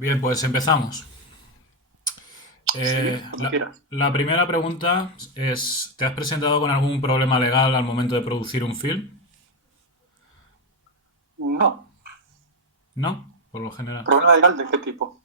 Bien, pues empezamos. Sí, cuando La, quieras. la primera pregunta es, ¿te has presentado con algún problema legal al momento de producir un film? No. ¿No? Por lo general. ¿Problema legal de qué tipo?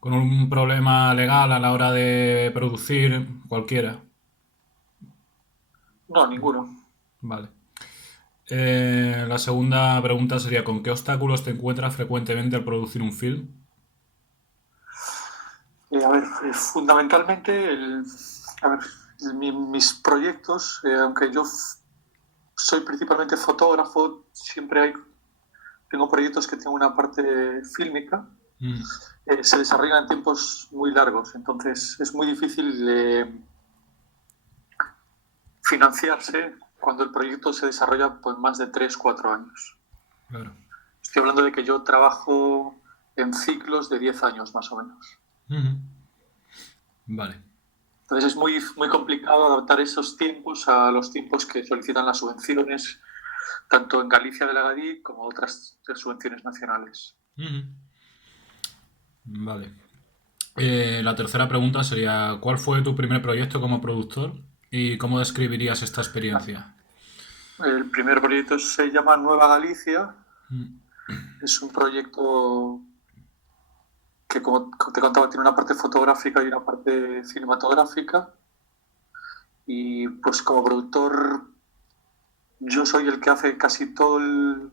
Con un problema legal a la hora de producir cualquiera. No, ninguno. Vale. La segunda pregunta sería, ¿con qué obstáculos te encuentras frecuentemente al producir un film? A ver, fundamentalmente, a ver, mis proyectos, aunque soy principalmente fotógrafo, tengo proyectos que tienen una parte fílmica, Mm, se desarrollan en tiempos muy largos, entonces es muy difícil financiarse cuando el proyecto se desarrolla por más de 3 4 años. claro. Estoy hablando de que yo trabajo en ciclos de 10 años más o menos. Ujú. Vale. Entonces es muy complicado adaptar esos tiempos a los tiempos que solicitan las subvenciones, tanto en Galicia de la GADI como otras subvenciones nacionales. Ujú. Vale. La tercera pregunta sería, ¿cuál fue tu primer proyecto como productor y cómo describirías esta experiencia? El primer proyecto se llama Nueva Galicia. Mm, Es un proyecto que, como te contaba, tiene una parte fotográfica y una parte cinematográfica. Y pues como productor yo soy el que hace casi todas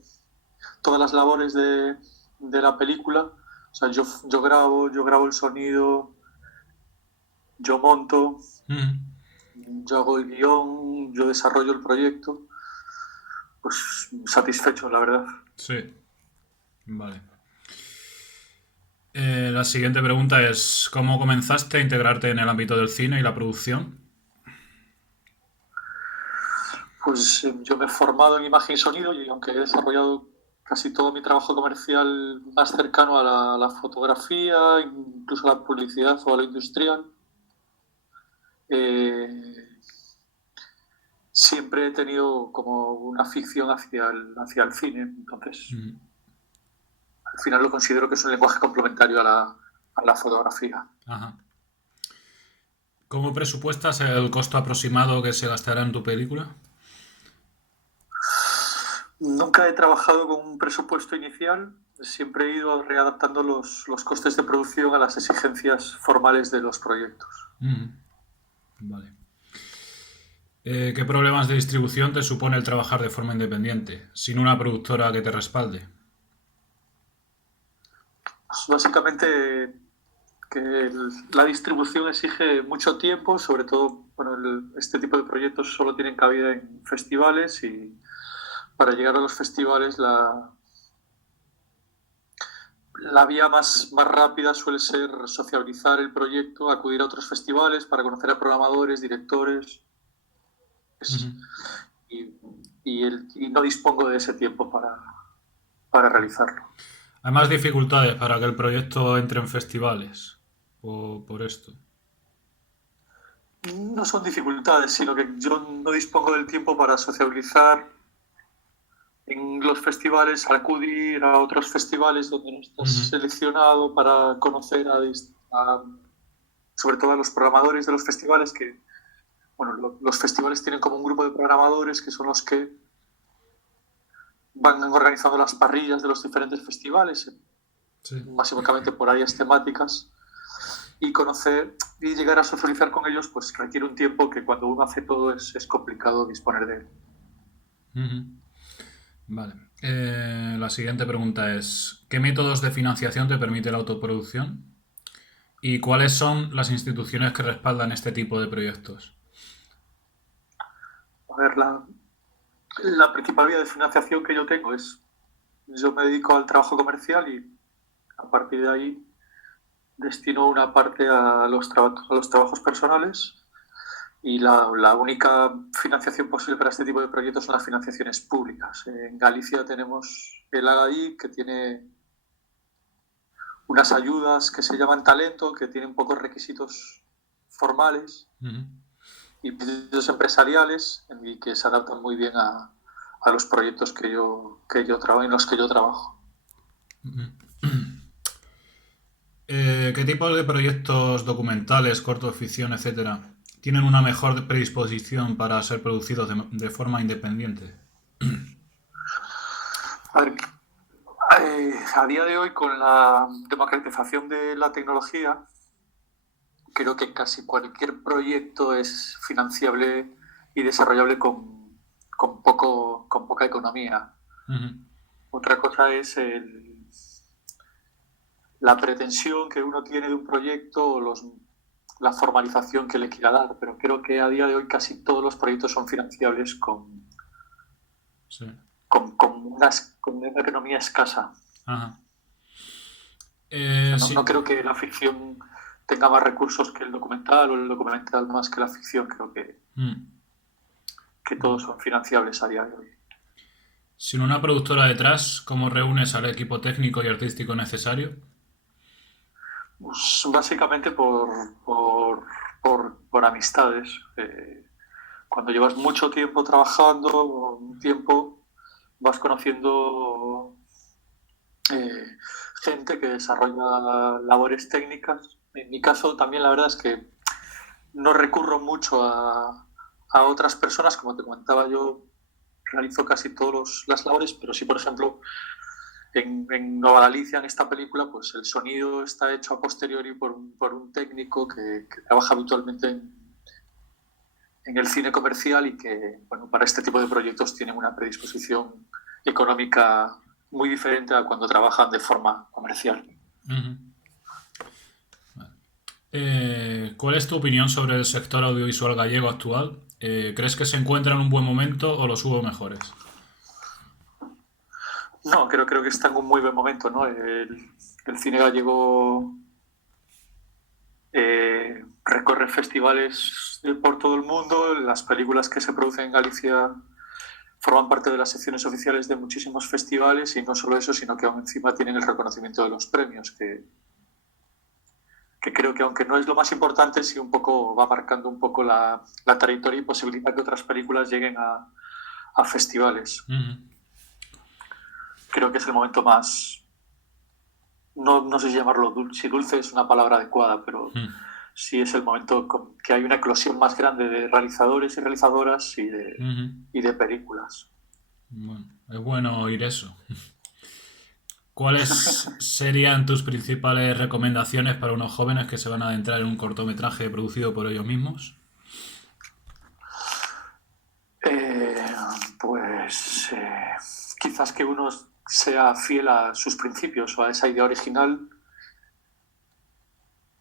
las labores de la película. O sea, yo grabo el sonido, yo monto, mm, yo hago el guión, yo desarrollo el proyecto. Pues satisfecho, la verdad. sí, vale. La siguiente pregunta es, ¿cómo comenzaste a integrarte en el ámbito del cine y la producción? Pues yo me he formado en imagen y sonido y aunque he desarrollado casi todo mi trabajo comercial más cercano a la fotografía, incluso a la publicidad o a lo industrial, eh, siempre he tenido como una afición hacia el cine. Entonces, Mm, al final lo considero que es un lenguaje complementario a la fotografía. ajá. ¿Cómo presupuestas el costo aproximado que se gastará en tu película? Nunca he trabajado con un presupuesto inicial, siempre he ido readaptando los costes de producción a las exigencias formales de los proyectos. Mm, vale. ¿Qué problemas de distribución te supone el trabajar de forma independiente, sin una productora que te respalde? Pues básicamente que la distribución exige mucho tiempo, sobre todo, bueno, este tipo de proyectos solo tienen cabida en festivales y para llegar a los festivales la vía más rápida suele ser sociabilizar el proyecto, acudir a otros festivales para conocer a programadores, directores, Ujú. y, y no dispongo de ese tiempo para realizarlo. ¿Hay más dificultades para que el proyecto entre en festivales? O por esto. No son dificultades, sino que yo no dispongo del tiempo para sociabilizar en los festivales, acudir a otros festivales donde no estás Ujú, seleccionado para conocer sobre todo a los programadores de los festivales, que bueno, los festivales tienen como un grupo de programadores que son los que van organizando las parrillas de los diferentes festivales, sí. básicamente por áreas temáticas, y conocer y llegar a socializar con ellos pues requiere un tiempo que cuando uno hace todo es complicado disponer de él. Ujú. Vale. La siguiente pregunta es, ¿qué métodos de financiación te permite la autoproducción? ¿Y cuáles son las instituciones que respaldan este tipo de proyectos? A ver, la principal vía de financiación que yo tengo yo me dedico al trabajo comercial y a partir de ahí destino una parte a los trabajos personales y la única financiación posible para este tipo de proyectos son las financiaciones públicas. En Galicia tenemos el AGADI, que tiene unas ayudas que se llaman talento, que tienen pocos requisitos formales Ujú, y proyectos empresariales y que se adaptan muy bien a los proyectos en los que yo trabajo. ujú. ¿Qué tipo de proyectos documentales, cortos, ficción, etcétera, tienen una mejor predisposición para ser producidos de forma independiente? A ver, a día de hoy, con la democratización de la tecnología, creo que casi cualquier proyecto es financiable y desarrollable con poca economía. Ujú. Otra cosa es la pretensión que uno tiene de un proyecto o la formalización que le quiera dar, pero creo que a día de hoy casi todos los proyectos son financiables Sí. con una economía escasa. Ajá. O sea, no Sí. creo que la ficción tenga más recursos que el documental o el documental más que la ficción. Creo Mm. que todos son financiables a día de hoy. Sin una productora detrás, ¿cómo reúnes al equipo técnico y artístico necesario? Pues básicamente por amistades. Cuando llevas mucho tiempo trabajando, un tiempo, vas conociendo gente que desarrolla labores técnicas. En mi caso también la verdad es que no recurro mucho a otras personas, como te comentaba yo, realizo casi todas las labores, pero sí, por ejemplo, en Nueva Galicia, en esta película, pues el sonido está hecho a posteriori por un técnico que trabaja habitualmente en el cine comercial y que, bueno, para este tipo de proyectos tienen una predisposición económica muy diferente a cuando trabajan de forma comercial. Ujú. ¿Cuál es tu opinión sobre el sector audiovisual gallego actual? ¿Crees que se encuentra en un buen momento o los hubo mejores? No, creo que está en un muy buen momento, ¿no? El cine gallego recorre festivales por todo el mundo, las películas que se producen en Galicia forman parte de las secciones oficiales de muchísimos festivales y no solo eso, sino que aún encima tienen el reconocimiento de los premios, que creo que aunque no es lo más importante, sí un poco va marcando un poco la trayectoria y posibilita que otras películas lleguen a festivales. Ujú. Creo que es el momento más, no sé si llamarlo dulce, si dulce es una palabra adecuada, pero Ujú. sí es el momento que hay una eclosión más grande de realizadores y realizadoras Ujú. y de películas. Bueno, es bueno oír eso. ¿Cuáles serían tus principales recomendaciones para unos jóvenes que se van a adentrar en un cortometraje producido por ellos mismos? Eh, pues quizás que uno sea fiel a sus principios o a esa idea original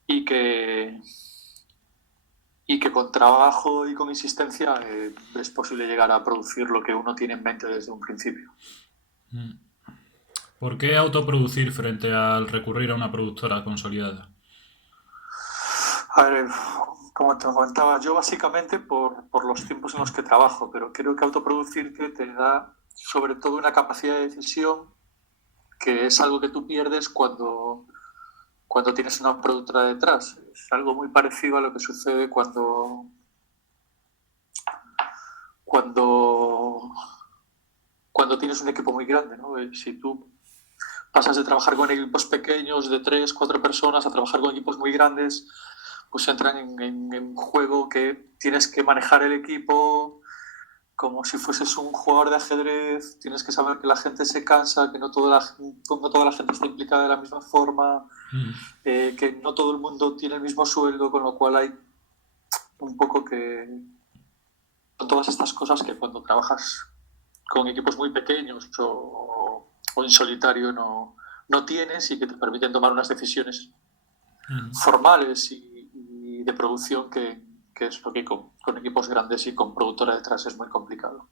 y y que con trabajo y con insistencia es posible llegar a producir lo que uno tiene en mente desde un principio. ¿Por qué autoproducir frente al recurrir a una productora consolidada? A ver, como te comentaba, yo básicamente por los tiempos en los que trabajo, pero creo que autoproducirte te da sobre todo una capacidad de decisión que es algo que tú pierdes cuando tienes una productora detrás. Es algo muy parecido a lo que sucede cuando, cuando tienes un equipo muy grande, ¿no? Si tú pasas de trabajar con equipos pequeños de 3, 4 personas a trabajar con equipos muy grandes, pues entran en juego que tienes que manejar el equipo como si fueses un jugador de ajedrez, tienes que saber que la gente se cansa, que no toda la gente está implicada de la misma forma, que no todo el mundo tiene el mismo sueldo, con lo cual hay un poco que son todas estas cosas que cuando trabajas con equipos muy pequeños o en solitario no tienes y que te permiten tomar unas decisiones formales y de producción que es lo que con equipos grandes y con productora detrás es muy complicado.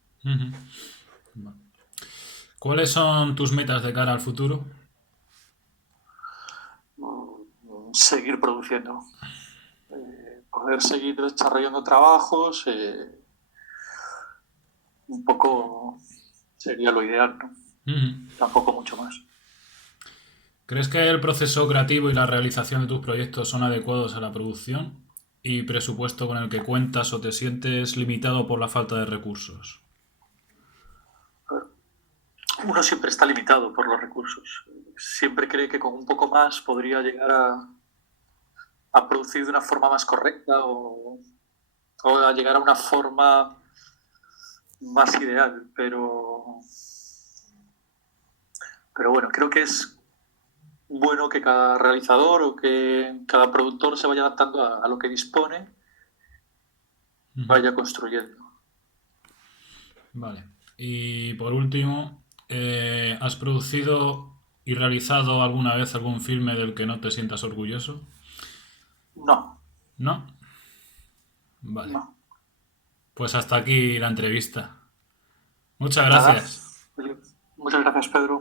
¿Cuáles son tus metas de cara al futuro? Seguir produciendo, poder seguir desarrollando trabajos, un poco sería lo ideal, ¿no? Tampoco mucho más. ¿Crees que el proceso creativo y la realización de tus proyectos son adecuados a la producción y presupuesto con el que cuentas o te sientes limitado por la falta de recursos? Uno siempre está limitado por los recursos. Siempre cree que con un poco más podría llegar a producir de una forma más correcta o a llegar a una forma más ideal, pero bueno, creo que es bueno que cada realizador o que cada productor se vaya adaptando a lo que dispone, vaya construyendo. Vale. Y por último, ¿has producido y realizado alguna vez algún filme del que no te sientas orgulloso? No, ¿No? Vale. no. Pues hasta aquí la entrevista. Muchas Nada. gracias. Oye, muchas gracias, Pedro.